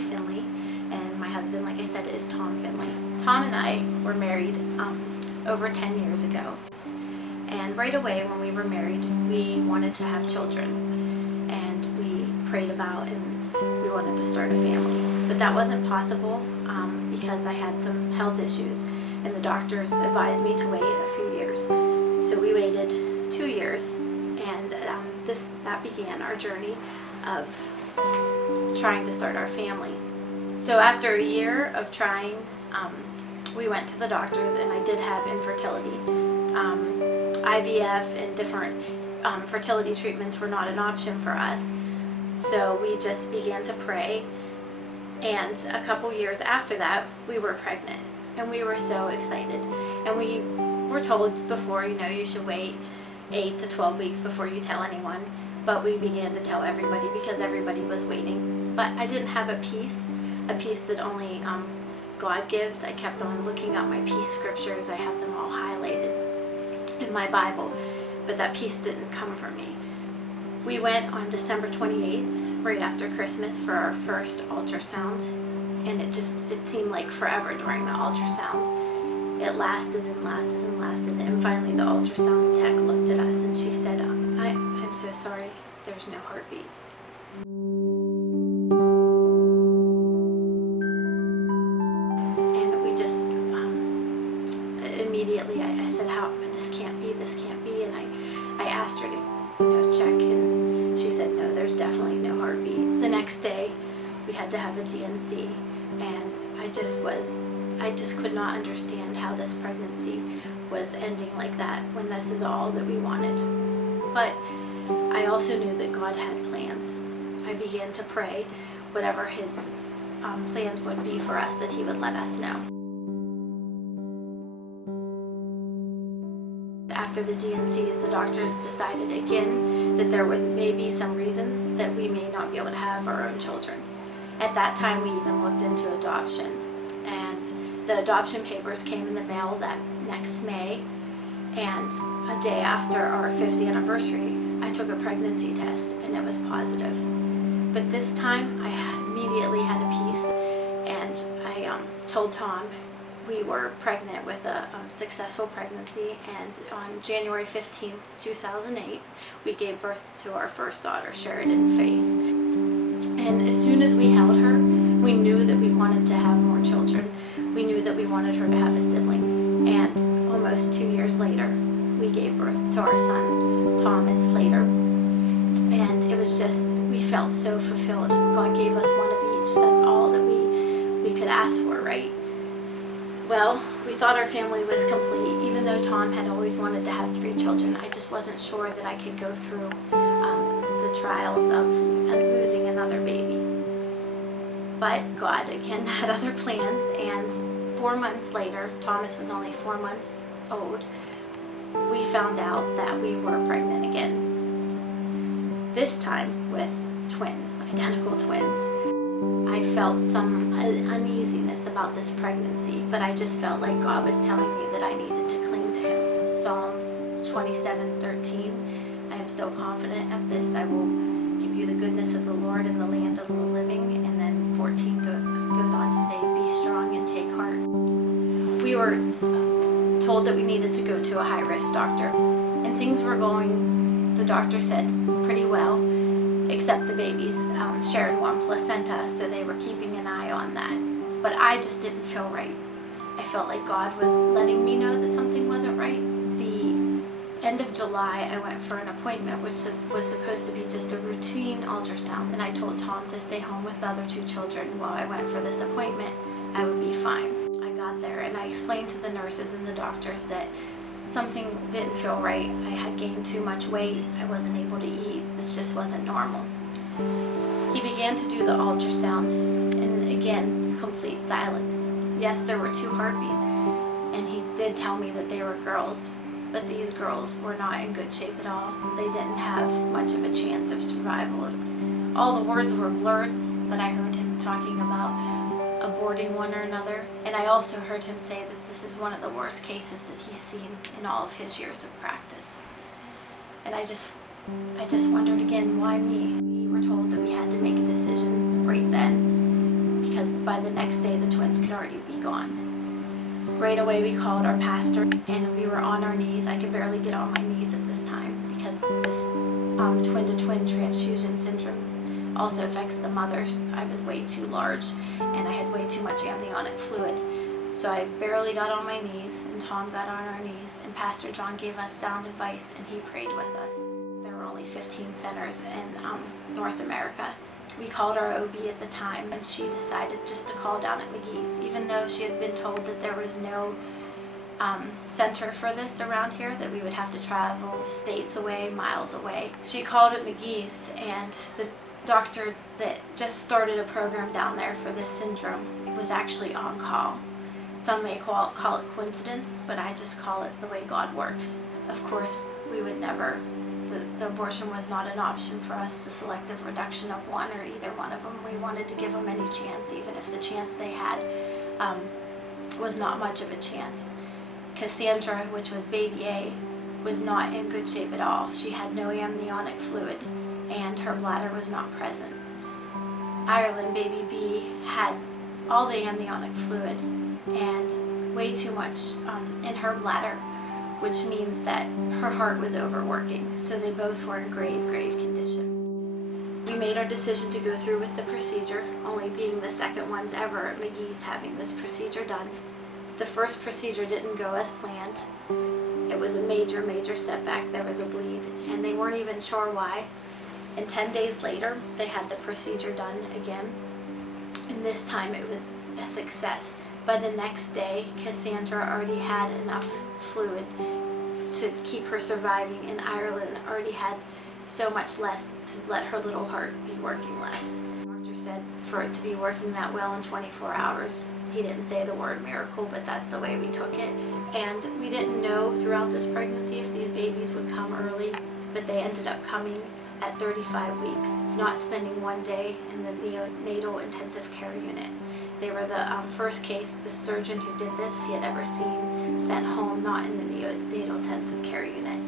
Finley, and my husband, like I said, is Tom Finley. Tom and I were married over 10 years ago, and right away when we were married, we wanted to have children, and we prayed about and we wanted to start a family. But that wasn't possible because I had some health issues, and the doctors advised me to wait a few years. So we waited 2 years, and that began our journey of trying to start our family. So after a year of trying, we went to the doctors, and I did have infertility. IVF and different fertility treatments were not an option for us. So we just began to pray, and a couple years after that, we were pregnant, and we were so excited. And we were told before, you should wait 8 to 12 weeks before you tell anyone. But we began to tell everybody because everybody was waiting. But I didn't have a peace that only God gives. I kept on looking up my peace scriptures. I have them all highlighted in my Bible, but that peace didn't come from me. We went on December 28th, right after Christmas, for our first ultrasound, and it seemed like forever during the ultrasound. It lasted and lasted and lasted, and finally the ultrasound tech looked at us and she said, I'm so sorry, there's no heartbeat. And we just immediately, I said, this can't be, and I asked her to check, and she said, no, there's definitely no heartbeat. The next day we had to have a DNC, and I just could not understand how this pregnancy was ending like that when this is all that we wanted. But I also knew that God had plans. I began to pray whatever His plans would be for us, that He would let us know. After the DNCs, the doctors decided again that there was maybe some reasons that we may not be able to have our own children. At that time, we even looked into adoption, and the adoption papers came in the mail that next May, and a day after our 5th anniversary, I took a pregnancy test, and it was positive. But this time, I immediately had a peace, and I told Tom we were pregnant with a successful pregnancy, and on January 15th, 2008, we gave birth to our first daughter, Sheridan Faith. And as soon as we held her, we knew that we wanted to have more children. We knew that we wanted her to have a sibling. And almost 2 years later, we gave birth to our son, Thomas Slater. And it was just, we felt so fulfilled. God gave us one of each. That's all that we could ask for, right? Well, we thought our family was complete. Even though Tom had always wanted to have 3 children, I just wasn't sure that I could go through the trials of losing another baby. But God, again, had other plans, and 4 months later, Thomas was only 4 months old, we found out that we were pregnant again. This time with twins, identical twins. I felt some uneasiness about this pregnancy, but I just felt like God was telling me that I needed to cling to Him. Psalms 27:13, I am still confident of this. I will give you the goodness of the Lord in the land of the living. And then 14 goes on to say, be strong and take heart. We were told that we needed to go to a high-risk doctor, and things were going, the doctor said, pretty well, except the babies shared one placenta, so they were keeping an eye on that. But I just didn't feel right. I felt like God was letting me know that something wasn't right. The end of July, I went for an appointment, which was supposed to be just a routine ultrasound, and I told Tom to stay home with the other 2 children while I went for this appointment. I would be fine. I got there, and I explained to the nurses and the doctors that something didn't feel right. I had gained too much weight. I wasn't able to eat. This just wasn't normal. He began to do the ultrasound, and again, complete silence. Yes, there were 2 heartbeats, and he did tell me that they were girls, but these girls were not in good shape at all. They didn't have much of a chance of survival. All the words were blurred, but I heard him talking about aborting one or another, and I also heard him say that this is one of the worst cases that he's seen in all of his years of practice. And I just wondered again, why me? We were told that we had to make a decision right then, because by the next day the twins could already be gone. Right away we called our pastor and we were on our knees. I could barely get on my knees at this time because this twin-to-twin transfusion syndrome also affects the mothers. I was way too large and I had way too much amniotic fluid. So I barely got on my knees, and Tom got on our knees, and Pastor John gave us sound advice and he prayed with us. There were only 15 centers in North America. We called our OB at the time and she decided just to call down at McGee's, even though she had been told that there was no center for this around here, that we would have to travel states away, miles away. She called at McGee's, and the doctor that just started a program down there for this syndrome was actually on call. Some may call it coincidence, but I just call it the way God works. Of course, we would never, the abortion was not an option for us, the selective reduction of one or either one of them. We wanted to give them any chance, even if the chance they had was not much of a chance. Cassandra, which was baby A, was not in good shape at all. She had no amniotic fluid and her bladder was not present. Ireland, baby B, had all the amniotic fluid and way too much in her bladder, which means that her heart was overworking. So they both were in grave condition. We made our decision to go through with the procedure, only being the second ones ever at McGee's having this procedure done. The first procedure didn't go as planned. It was a major setback. There was a bleed and they weren't even sure why. And 10 days later, they had the procedure done again. And this time it was a success. By the next day, Cassandra already had enough fluid to keep her surviving, and Ireland already had so much less to let her little heart be working less. The doctor said for it to be working that well in 24 hours. He didn't say the word miracle, but that's the way we took it. And we didn't know throughout this pregnancy if these babies would come early, but they ended up coming at 35 weeks, not spending one day in the neonatal intensive care unit. They were the first case the surgeon who did this he had ever seen sent home, not in the neonatal intensive care unit.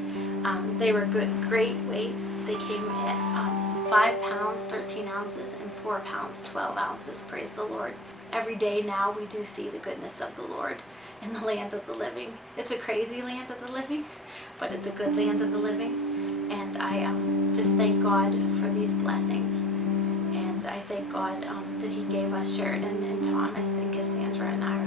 They were great weights. They came at 5 pounds, 13 ounces, and 4 pounds, 12 ounces. Praise the Lord. Every day now we do see the goodness of the Lord in the land of the living. It's a crazy land of the living, but it's a good land of the living. And I just thank God for these blessings. And I thank God that He gave us Sheridan and Thomas and Cassandra and I.